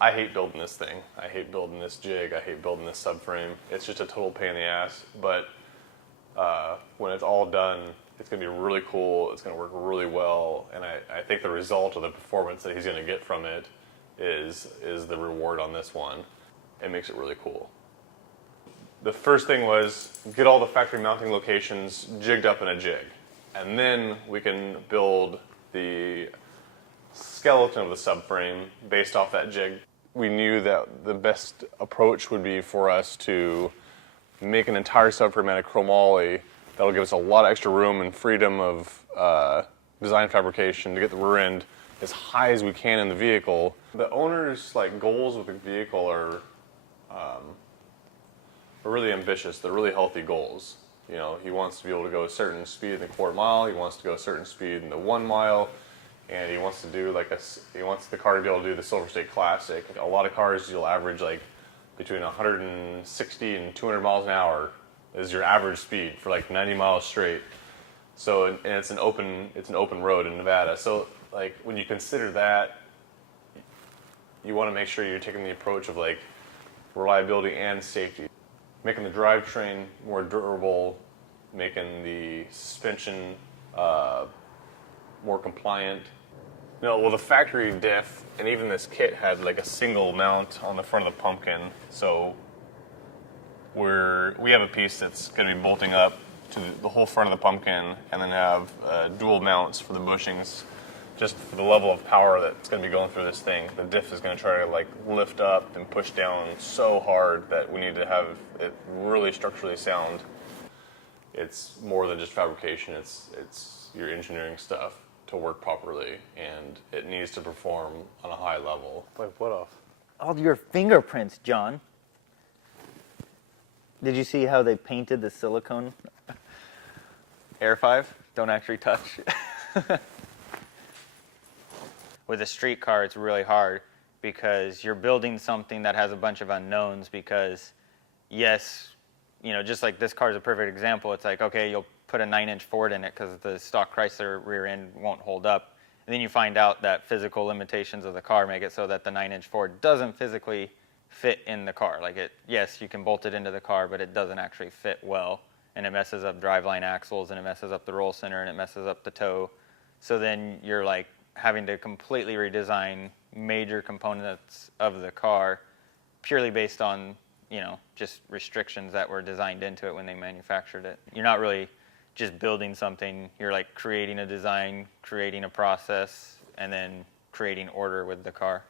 I hate building this thing. I hate building this jig. I hate building this subframe. It's just a total pain in the ass. But when it's all done, it's going to be really cool. It's going to work really well. And I think the result of the performance that he's going to get from it is the reward on this one. It makes it really cool. The first thing was get all the factory mounting locations jigged up in a jig. And then we can build the skeleton of the subframe based off that jig. We knew that the best approach would be for us to make an entire subframe out of chromoly. That'll give us a lot of extra room and freedom of design fabrication to get the rear end as high as we can in the vehicle. The owner's goals with the vehicle are really ambitious. They're really healthy goals. You know, he wants to be able to go a certain speed in the quarter mile. He wants to go a certain speed in the 1 mile. And he wants to do he wants the car to be able to do the Silver State Classic. A lot of cars you'll average between 160 and 200 miles an hour is your average speed for 90 miles straight. So and it's an open road in Nevada. So when you consider that, you want to make sure you're taking the approach of reliability and safety, making the drivetrain more durable, making the suspension more compliant. Well, the factory diff and even this kit had a single mount on the front of the pumpkin. So we have a piece that's going to be bolting up to the whole front of the pumpkin, and then have dual mounts for the bushings, just for the level of power that's going to be going through this thing. The diff is going to try to lift up and push down so hard that we need to have it really structurally sound. It's more than just fabrication. It's your engineering stuff to work properly, and it needs to perform on a high level. Wipe what off? All your fingerprints, John. Did you see how they painted the silicone? Air 5, don't actually touch. With a street car, it's really hard because you're building something that has a bunch of unknowns because, yes, just like this car is a perfect example. It's okay, you'll put a 9-inch Ford in it because the stock Chrysler rear end won't hold up. And then you find out that physical limitations of the car make it so that the 9-inch Ford doesn't physically fit in the car. Yes, you can bolt it into the car, but it doesn't actually fit well. And it messes up driveline axles, and it messes up the roll center, and it messes up the toe. So then you're having to completely redesign major components of the car purely based on, just restrictions that were designed into it when they manufactured it. You're not really just building something. You're creating a design, creating a process, and then creating order with the car.